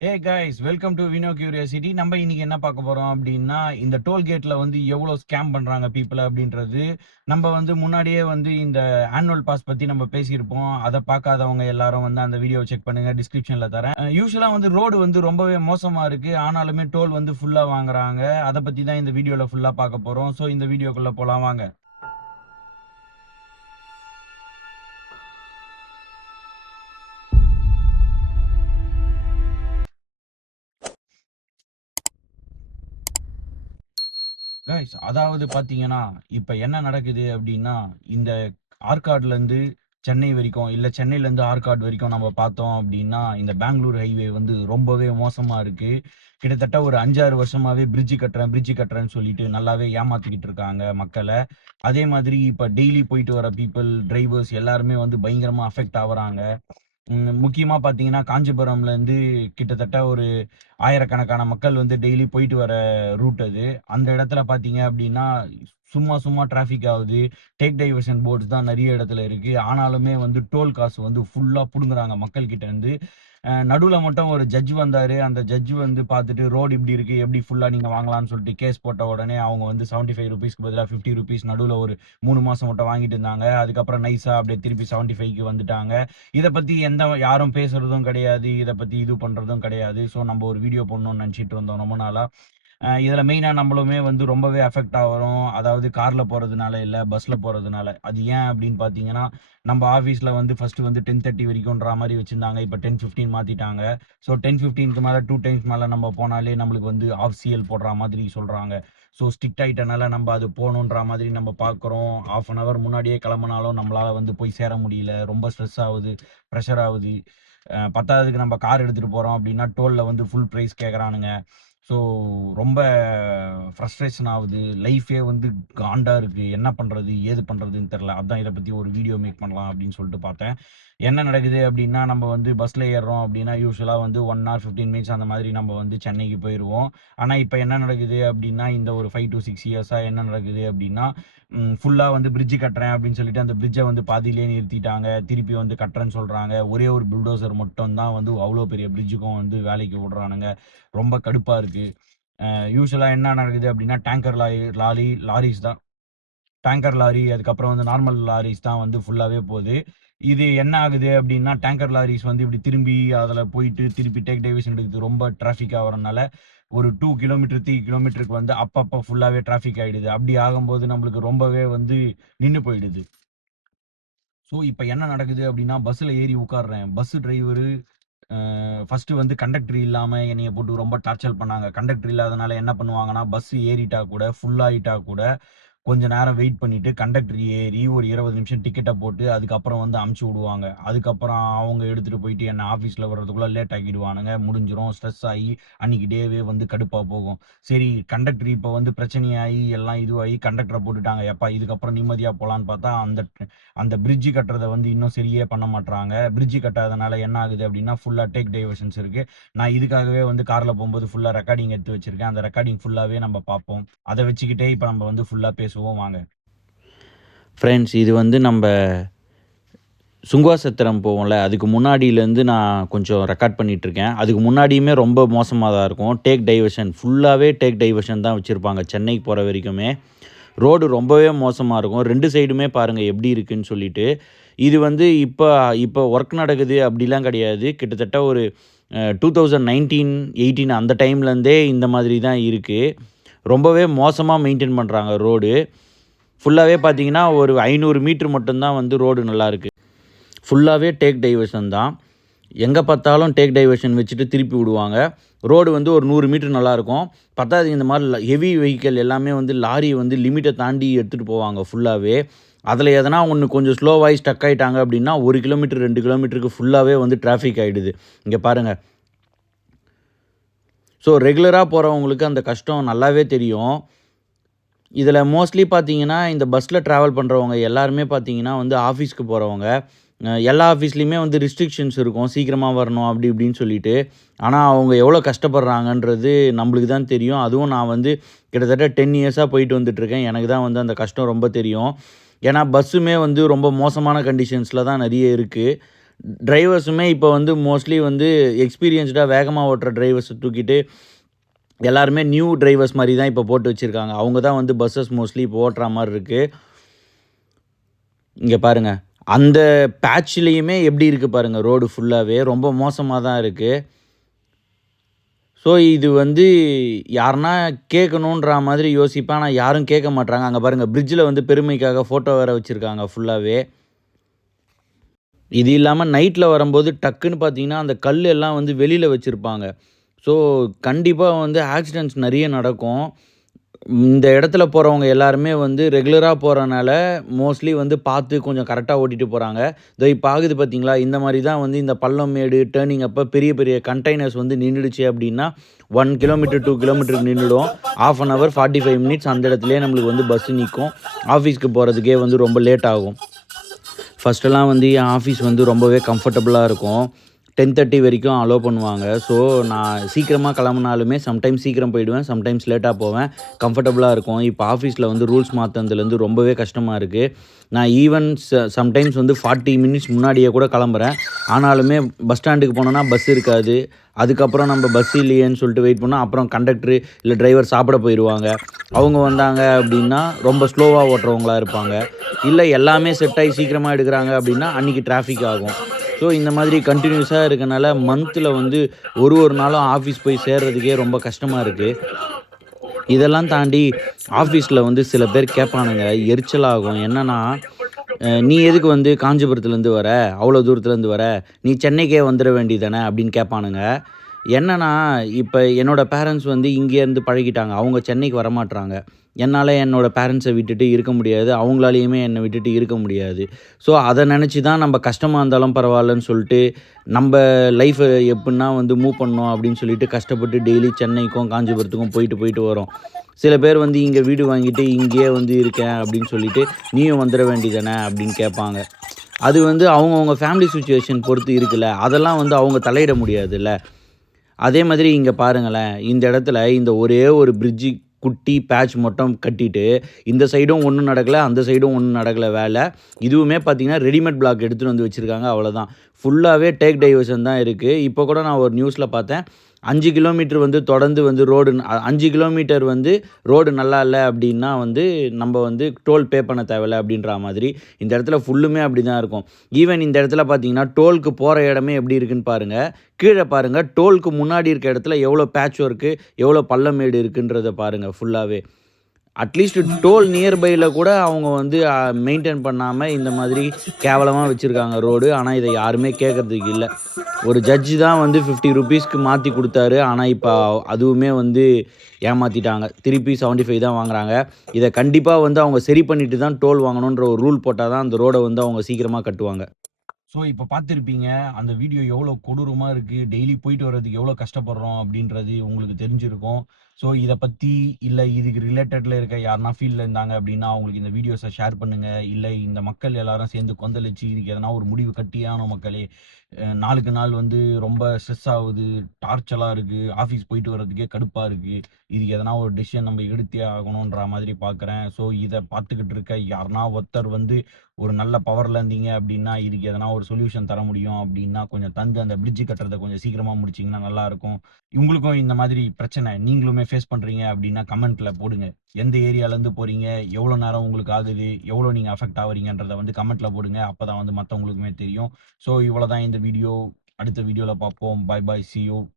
A guys welcome to Vino curiosity. நம்ம இன்னைக்கு என்ன பார்க்க போறோம் அப்படின்னா, இந்த டோல்கேட்ல வந்து எவ்வளவு ஸ்கேம் பண்றாங்க பீப்புள் அப்படின்றது. நம்ம வந்து முன்னாடியே வந்து இந்த ஆனுவல் பாஸ் பத்தி நம்ம பேசியிருப்போம். அதை பார்க்காதவங்க எல்லாரும் வந்து அந்த வீடியோ செக் பண்ணுங்க, டிஸ்கிரிப்ஷன்ல தரேன். யூஸ்வலா வந்து ரோடு வந்து ரொம்பவே மோசமா இருக்கு, ஆனாலுமே டோல் வந்து ஃபுல்லா வாங்குறாங்க. அதை பத்தி தான் இந்த வீடியோல ஃபுல்லா பார்க்க போறோம். ஸோ இந்த வீடியோக்குள்ள போலாம் வாங்க. கைஸ் அதாவது பாத்தீங்கன்னா, இப்ப என்ன நடக்குது அப்படின்னா, இந்த ஆற்காடுல இருந்து சென்னை வரைக்கும், இல்ல சென்னையில இருந்து ஆற்காடு வரைக்கும் நம்ம பார்த்தோம் அப்படின்னா, இந்த பெங்களூர் ஹைவே வந்து ரொம்பவே மோசமா இருக்கு. கிட்டத்தட்ட ஒரு 5, 6 வருஷமாவே பிரிட்ஜ் கட்டுறேன்னு சொல்லிட்டு நல்லாவே ஏமாத்திக்கிட்டு இருக்காங்க மக்கள. அதே மாதிரி இப்ப டெய்லி போயிட்டு வர பீப்பிள், டிரைவர்ஸ் எல்லாருமே வந்து பயங்கரமா அஃபெக்ட் ஆவுறாங்க. முக்கியமா பார்த்தீங்கன்னா, காஞ்சிபுரம்லேருந்து கிட்டத்தட்ட ஒரு ஆயிரக்கணக்கான மக்கள் வந்து டெய்லி போயிட்டு வர ரூட் அது. அந்த இடத்துல பார்த்தீங்க அப்டின்னா, சும்மா சும்மா டிராஃபிக் ஆவுது. டேக் டைவர்ஷன் போர்ட்ஸ் தான் நெறைய இடத்துல இருக்கு. ஆனாலுமே வந்து டோல் காசு வந்து ஃபுல்லா புடுங்குறாங்க மக்கள் கிட்ட இருந்து. நடுவுல மட்டும் ஒரு ஜட்ஜ் வந்தாரு. அந்த ஜட்ஜ் வந்து பார்த்துட்டு, ரோடு இப்படி இருக்கு, எப்படி ஃபுல்லா நீங்க வாங்கலாம்னு சொல்லிட்டு கேஸ் போட்ட உடனே அவங்க வந்து ₹75க்கு பதிலா ₹50 நடுவுல ஒரு 3 மாசம் மட்டும் வாங்கிட்டு இருந்தாங்க. அதுக்கப்புறம் நைஸா அப்படியே திருப்பி 75க்கு வந்துட்டாங்க. இத பத்தி யாரும் பேசுறதும் கிடையாது. இத பத்தி இது பண்றதும் கிடையாது. ஸோ நம்ம ஒரு வீடியோ போடணும்னு நெனச்சிட்டு இருந்தோம் ரொம்ப நாளா. இதுல மெயினா நம்மளுமே வந்து ரொம்பவே அஃபெக்ட் ஆகுறோம். அதாவது கார்ல போறதுனால இல்ல, பஸ்ல போறதுனால. அது ஏன் அப்படின்னு பார்த்தீங்கன்னா, நம்ம ஆஃபீஸ்ல வந்து ஃபர்ஸ்ட் வந்து 10:30 வரைக்கும்ன்ற மாரி வச்சிருந்தாங்க. இப்ப 10:15 மாத்திட்டாங்க. ஸோ 10:15க்கு மேல 2 டைம்ஸ் மேல நம்ம போனாலே நம்மளுக்கு வந்து ஆஃப் சிஎல் போடுற மாதிரி சொல்றாங்க. ஸோ ஸ்ட்ரிக்ட் ஆயிட்டனால நம்ம அது போணுன்ற மாதிரி நம்ம பார்க்குறோம். 1/2 அன் ஹவர் முன்னாடியே கிளம்புனாலும் நம்மளால வந்து போய் சேர முடியல. ரொம்ப ஸ்ட்ரெஸ் ஆவுது, பிரஷர் ஆவுது. பத்தாததுக்கு நம்ம கார் எடுத்துட்டு போறோம் அப்படின்னா, டோல்ல வந்து ஃபுல் பிரைஸ் கேட்கறானுங்க. ஸோ ரொம்ப ஃப்ரஸ்ட்ரேஷன் ஆவுது. லைஃபே வந்து காண்டா இருக்கு. என்ன பண்றது? ஏது பண்றதுன்னு தெரியல. அதான் இத பத்தி ஒரு வீடியோ மேக் பண்ணலாம் அப்படின்னு சொல்லிட்டு பார்த்தேன். என்ன நடக்குது அப்படின்னா, நம்ம வந்து பஸ்ல ஏறுறோம் அப்படின்னா, யூசுவலா வந்து 1 ஹவர் 15 மினிட்ஸ் அந்த மாதிரி நம்ம வந்து சென்னைக்கு போயிருவோம். ஆனா, இப்ப என்ன நடக்குது அப்படின்னா, இந்த ஒரு 5 டூ 6 இயர்ஸா என்ன நடக்குது அப்படின்னா, ஃபுல்லா வந்து பிரிட்ஜ் கட்டுறேன் அப்படின்னு சொல்லிட்டு அந்த பிரிட்ஜ வந்து பாதியிலேயே நிறுத்திட்டாங்க. திருப்பி வந்து கட்டுறேன்னு சொல்றாங்க. ஒரே ஒரு புல்டோசர் மட்டும் தான் வந்து அவ்வளோ பெரிய பிரிட்ஜுக்கும் வந்து வேலைக்கு விடுறானுங்க. ரொம்ப கடுப்பா இருக்கு. யூசுவலா என்ன நடக்குது அப்படின்னா, டேங்கர் லாரிஸ் தான். டேங்கர் லாரி, அதுக்கப்புறம் வந்து நார்மல் லாரிஸ் தான் வந்து ஃபுல்லாவே போது. இது என்ன ஆகுது அப்டின்னா, டேங்கர் லாரிஸ் வந்து இப்டி திரும்பி அதுல போயிட்டு, திருப்பி டேக் டைவர்ஷன் எடுக்குது. ரொம்ப டிராஃபிக் ஆவறனால, ஒரு 2 கிலோமீட்டர், 3 கிலோமீட்டருக்கு வந்து அப்பப்ப ஃபுல்லாவே டிராஃபிக் ஆயிடுது. அப்டி ஆகும்போது நம்மளுக்கு ரொம்பவே வந்து நின்னு போயிடுது. ஸோ, இப்ப என்ன நடக்குது அப்டின்னா, பஸ்ஸுல ஏறி உட்கார்றேன். பஸ் டிரைவரு ஃபர்ஸ்ட்டு வந்து கண்டக்டர் இல்லாம என்னைய போட்டு ரொம்ப டார்ச்சர் பண்ணாங்க. கண்டக்டர் இல்லாதனால என்ன பண்ணுவாங்கன்னா, பஸ் ஏறிட்டா கூட, ஃபுல் ஆயிட்டா கூட, கொஞ்ச நேரம் வெயிட் பண்ணிட்டு, கண்டக்டர் ஏறி ஒரு 20 நிமிஷம் டிக்கெட்ட போட்டு, அதுக்கப்புறம் வந்து அனுப்பிச்சு விடுவாங்க. அதுக்கப்புறம் அவங்க எடுத்துட்டு போயிட்டு என்ன ஆஃபீஸ்ல விடுறதுக்குள்ள லேட் ஆக்கிடுவானுங்க. முடிஞ்சிரும். ஸ்ட்ரெஸ் ஆயி, அன்னைக்கு டேவே வந்து கடுப்பா போகும். சரி, கண்டக்டர் இப்ப வந்து பிரச்சனையாயி, எல்லாம் இதுவாயி கண்டக்டர போட்டுட்டாங்க. எப்பா இதுக்கப்புறம் நிம்மதியா போலான்னு பார்த்தா, அந்த அந்த பிரிட்ஜ் கட்டுறத வந்து இன்னும் சரியே பண்ண மாட்றாங்க. பிரிட்ஜ் கட்டாதனால என்ன ஆகுது அப்டின்னா, ஃபுல்லா டேக் டைவர்ஷன்ஸ் இருக்கு. நான் இதுக்காகவே வந்து கார்ல போம்போது ஃபுல்லா ரெக்கார்டிங் எடுத்து வச்சிருக்கேன். அந்த ரெக்கார்டிங் ஃபுல்லாவே நம்ம பார்ப்போம். அத வச்சுக்கிட்டே இப்ப நம்ம வந்து ஃபுல்லா பேசுவோம் வாங்க. ஃப்ரெண்ட்ஸ், இது வந்து நம்ம சுங்குவா சத்திரம் போவோம்ல, அதுக்கு முன்னாடியிலேருந்து நான் கொஞ்சம் ரெக்கார்ட் பண்ணிகிட்ருக்கேன். அதுக்கு முன்னாடியுமே ரொம்ப மோசமாக தான் இருக்கும். டேக் டைவர்ஷன் ஃபுல்லாகவே டேக் டைவர்ஷன் தான் வச்சுருப்பாங்க சென்னைக்கு போகிற வரைக்குமே. ரோடு ரொம்பவே மோசமாக இருக்கும். 2 சைடுமே பாருங்கள் எப்படி இருக்குன்னு சொல்லிட்டு. இது வந்து இப்போ இப்போ ஒர்க் நடக்குது அப்படிலாம் கிடையாது. கிட்டத்தட்ட ஒரு 2019, 18 அந்த டைம்லேருந்தே இந்த மாதிரி தான் இருக்குது. ரொம்பவே மோசமாக மெயின்டெயின் பண்ணுறாங்க ரோடு. ஃபுல்லாகவே பார்த்தீங்கன்னா, ஒரு 500 மீட்டர் மட்டும் தான் வந்து ரோடு நல்லாயிருக்கு. ஃபுல்லாகவே டேக் டைவர்ஷன் தான். எங்கே பார்த்தாலும் டேக் டைவர்ஷன் வச்சுட்டு திருப்பி விடுவாங்க. ரோடு வந்து ஒரு 100 மீட்டர் நல்லாயிருக்கும். பத்தாததுக்கு இந்த மாதிரி ஹெவி வெஹிக்கிள் எல்லாமே வந்து லாரி வந்து லிமிட்டை தாண்டி எடுத்துகிட்டு போவாங்க ஃபுல்லாகவே. அதில் எதனா ஒன்று கொஞ்சம் ஸ்லோவாகி ஸ்டக் ஆகிட்டாங்க அப்படின்னா 1 கிலோமீட்டர் 2 கிலோமீட்டருக்கு ஃபுல்லாகவே வந்து டிராஃபிக் ஆகிடுது. இங்கே பாருங்கள். ஸோ ரெகுலராக போகிறவங்களுக்கு அந்த கஷ்டம் நல்லாவே தெரியும். இதில் மோஸ்ட்லி பார்த்தீங்கன்னா, இந்த பஸ்ஸில் ட்ராவல் பண்ணுறவங்க எல்லாருமே பார்த்தீங்கன்னா வந்து ஆஃபீஸ்க்கு போகிறவங்க. எல்லா ஆஃபீஸ்லேயுமே வந்து ரிஸ்ட்ரிக்ஷன்ஸ் இருக்கும். சீக்கிரமா வரணும் அப்படி இப்படின்னு சொல்லிட்டு. ஆனா, அவங்க எவ்வளோ கஷ்டப்படுறாங்கன்றது நம்மளுக்கு தான் தெரியும். அதுவும் நான் வந்து கிட்டத்தட்ட 10 இயர்ஸா போயிட்டு வந்துட்டுருக்கேன். எனக்கு தான் வந்து அந்த கஷ்டம் ரொம்ப தெரியும். ஏன்னா, பஸ்ஸுமே வந்து ரொம்ப மோசமான கண்டிஷன்ஸில தான் நெறைய இருக்கு. டிரைவர்ஸுமே இப்போ வந்து மோஸ்ட்லி வந்து எக்ஸ்பீரியன்ஸ்டா வேகமா ஓட்டுற டிரைவர்ஸ தூக்கிட்டு, எல்லாருமே நியூ டிரைவர்ஸ் மாரி தான் இப்போ போட்டு வச்சிருக்காங்க. அவங்க தான் வந்து பஸ்ஸஸ் மோஸ்ட்லி இப்போ ஓட்டுற மாரி இருக்கு. இங்க பாருங்க. அந்த பேட்ச்லயுமே எப்படி இருக்கு பாருங்க ரோடு ஃபுல்லாவே. ரொம்ப மோசமா தான் இருக்கு. ஸோ இது வந்து யாருன்னா கேட்கணுன்ற மாதிரி யோசிப்பேன். ஆனா யாரும் கேட்க மாட்றாங்க. அங்க பாருங்க பிரிட்ஜ்ல வந்து பெருமைக்காக ஃபோட்டோ வேற வச்சிருக்காங்க ஃபுல்லாவே. இது இல்லாம நைட்ல வரும்போது டக்குன்னு பார்த்தீங்கன்னா, அந்த கல் எல்லாம் வந்து வெளியில வச்சிருப்பாங்க. ஸோ கண்டிப்பா வந்து ஆக்சிடென்ட்ஸ் நெறைய நடக்கும். இந்த இடத்துல போறவங்க எல்லாருமே வந்து ரெகுலரா போறனால, மோஸ்ட்லி வந்து பார்த்து கொஞ்சம் கரெக்ட்டா ஓட்டிட்டு போறாங்க. இதோ இப்ப ஆகுது பார்த்தீங்களா? இந்த மாரி தான் வந்து இந்த பள்ளம், மேடு, டர்னிங் அப்ப பெரிய பெரிய கண்டெய்னர்ஸ் வந்து நின்னுடுச்சு அப்டின்னா, 1 கிலோமீட்டர், 2 கிலோமீட்டருக்கு நின்னுடும். 1/2 அன் ஹவர், 45 மினிட்ஸ் அந்த இடத்திலேயே நம்மளுக்கு வந்து பஸ் நிக்கும். ஆஃபீஸ்க்கு போறதுக்கே வந்து ரொம்ப லேட் ஆகும். ஃபர்ஸ்ட்டெல்லாம் வந்து என் ஆஃபீஸ் வந்து ரொம்பவே கம்ஃபர்டபுளா இருக்கும். 10:30 வரைக்கும் அலோ பண்ணுவாங்க. ஸோ, நான் சீக்கிரமா கிளம்புனாலுமே சம்டைம்ஸ் சீக்கிரம் போயிடுவேன். சம்டைம்ஸ் லேட்டா போவேன். கம்ஃபர்டபுளா இருக்கும். இப்போ ஆஃபீஸ்ல வந்து ரூல்ஸ் மாத்துனதுலேருந்து ரொம்பவே கஷ்டமா இருக்கு. நான் ஈவன் சம்டைம்ஸ் வந்து 40 மினிட்ஸ் முன்னாடியே கூட கிளம்புறேன். ஆனாலுமே பஸ் ஸ்டாண்டுக்கு போனோம்னா பஸ் இருக்காது. அதுக்கப்புறம் நம்ம பஸ் இல்லையேன்னு சொல்லிட்டு வெயிட் பண்ணா, அப்புறம் கண்டக்டரு இல்ல டிரைவர் சாப்பிட போயிருவாங்க. அவங்க வந்தாங்க அப்படின்னா, ரொம்ப ஸ்லோவா ஓட்டுறவங்களா இருப்பாங்க. இல்ல எல்லாமே செட் ஆயி சீக்கிரமா எடுக்குறாங்க அப்படின்னா, அன்னைக்கு டிராஃபிக் ஆகும். ஸோ, இந்த மாதிரி கன்டினியூஸா இருக்கனால, மந்த்ல வந்து ஒரு நாளும் ஆஃபீஸ் போய் சேர்றதுக்கே ரொம்ப கஷ்டமா இருக்கு. இதெல்லாம் தாண்டி ஆஃபீஸ்ல வந்து சில பேர் கேட்பானுங்க, எரிச்சலாகும். என்னன்னா, "நீ எதுக்கு வந்து காஞ்சிபுரத்துலேருந்து வர? அவ்வளோ தூரத்துலேருந்து வர? நீ சென்னைக்கே வந்துர வேண்டியது தானே?" அப்படின்னு கேட்பானுங்க. என்னன்னா, இப்ப என்னோட பேரண்ட்ஸ் வந்து இங்கேருந்து பழகிட்டாங்க. அவங்க சென்னைக்கு வரமாட்றாங்க. என்னால என்னோட பேரண்ட்ஸ விட்டுட்டு இருக்க முடியாது. அவங்களாலயுமே என்ன விட்டுட்டு இருக்க முடியாது. ஸோ, அத நெனச்சு தான் நம்ப கஷ்டமா இருந்தாலும் பரவாயில்லன்னு சொல்ட்டு, நம்ப லைஃப எப்புட்னா வந்து மூவ் பண்ணணும் அப்படின்னு சொல்லிட்டு கஷ்டப்பட்டு டெய்லி சென்னைக்கும், காஞ்சிபுரத்துக்கும் போயிட்டு, போயிட்டு வரோம். சில பேர் வந்து இங்க வீடு வாங்கிட்டு இங்கேயே வந்து இருக்கேன் அப்படின்னு சொல்லிட்டு, "நீயும் வந்துர வேண்டியது தானே?" அப்படின்னு கேட்பாங்க. அது வந்து அவங்கவங்க ஃபேமிலி சிச்சுவேஷன் பொறுத்து இருக்குல்ல. அதெல்லாம் வந்து அவங்க தலையிட முடியாதுல்ல. அதே மாதிரி இங்க பாருங்களேன், இந்த இடத்துல இந்த ஒரே ஒரு பிரிட்ஜ் குட்டி பேட்ச் மட்டும் கட்டிட்டு, இந்த சைடும் ஒண்ணும் நடக்கல, அந்த சைடும் ஒண்ணும் நடக்கல வேல. இதுவுமே பார்த்தீங்கன்னா, ரெடிமேட் பிளாக் எடுத்துட்டு வந்து வச்சிருக்காங்க அவ்வளோதான். ஃபுல்லாவே டேக் டைவர்ஷன் தான் இருக்கு. இப்போ கூட நான் ஒரு நியூஸ்ல பார்த்தேன். 5 கிலோமீட்டர் வந்து தொடர்ந்து வந்து 5 கிலோமீட்டர் வந்து ரோடு நல்லா இல்ல அப்டின்னா வந்து, நம்ப வந்து டோல் பே பண்ண தேவையில்ல அப்டின்ற மாதிரி. இந்த இடத்துல ஃபுல்லுமே அப்டிதான் இருக்கும். ஈவன் இந்த இடத்துல பார்த்தீங்கன்னா, டோல்க்கு போற இடமே எப்டி இருக்குன்னு பாருங்க. கீழ பாருங்க, டோல்க்கு முன்னாடி இருக்க இடத்துல எவ்வளோ பேட்ச் ஒர்க்கு, எவ்வளோ பள்ளம் மேடு இருக்குன்றத பாருங்க ஃபுல்லாவே. அட்லீஸ்ட் டோல் நியர்பைல கூட அவங்க வந்து மெயின்டெயின் பண்ணாம இந்த மாதிரி கேவலமா வச்சிருக்காங்க ரோடு. ஆனா, இத யாருமே கேட்கறதுக்கு இல்ல. ஒரு ஜட்ஜ் தான் வந்து ₹50க்கு மாத்தி குடுத்தாரு. ஆனா, இப்ப அதுவுமே வந்து ஏமாத்திட்டாங்க. திருப்பி 75 தான் வாங்குறாங்க. இத கண்டிப்பா வந்து அவங்க சரி பண்ணிட்டு தான் டோல் வாங்கணுன்ற ஒரு ரூல் போட்டா தான் அந்த ரோட வந்து அவங்க சீக்கிரமா கட்டுவாங்க. ஸோ, இப்ப பார்த்திருப்பீங்க. அந்த வீடியோ எவ்வளோ கொடூரமா இருக்கு. டெய்லி போயிட்டு வர்றதுக்கு எவ்வளோ கஷ்டப்படுறோம் அப்படின்றது உங்களுக்கு தெரிஞ்சிருக்கும். ஸோ, இத பத்தி இல்ல இதுக்கு ரிலேட்டட்ல இருக்க யாருனா ஃபீல்ட்ல இருந்தாங்க அப்படின்னா, அவங்களுக்கு இந்த வீடியோஸ ஷேர் பண்ணுங்க. இல்ல இந்த மக்கள் எல்லாரும் சேர்ந்து கொந்தளிச்சு இதுக்கு எதனா ஒரு முடிவு கட்டியே ஆகணும் மக்களே. நாளுக்கு நாள் வந்து ரொம்ப ஸ்ட்ரெஸ் ஆவுது. டார்ச்சலா இருக்கு. ஆஃபீஸ் போயிட்டு வர்றதுக்கே கடுப்பா இருக்கு. இதுக்கு எதனா ஒரு டெசிஷன் நம்ம எடுத்தே ஆகணுன்ற மாதிரி பார்க்குறேன். ஸோ, இத பார்த்துக்கிட்டு இருக்க யாருனா ஒருத்தர் வந்து ஒரு நல்ல பவர்ல இருந்தீங்க அப்படின்னா, இதுக்கு எதனா ஒரு சொல்யூஷன் தர முடியும் அப்படின்னா, கொஞ்சம் தந்து அந்த பிரிட்ஜ் கட்டுறத கொஞ்சம் சீக்கிரமா முடிச்சீங்கன்னா நல்லாருக்கும். உங்களுக்கும் இந்த மாதிரி பிரச்சனை நீங்களுமே ஃபேஸ் பண்றீங்க அப்படின்னா, கமெண்ட்ல போடுங்க. எந்த ஏரியாலருந்து போறீங்க? எவ்வளோ நேரம் உங்களுக்கு ஆகுது? எவ்வளோ நீங்க அஃபெக்ட் ஆவுறீங்கன்றத வந்து கமெண்ட்ல போடுங்க. அப்பதான் வந்து மத்தவங்களுக்குமே தெரியும். ஸோ இவ்வளோதான் இந்த வீடியோ. அடுத்த வீடியோல பார்ப்போம். Bye bye. See you.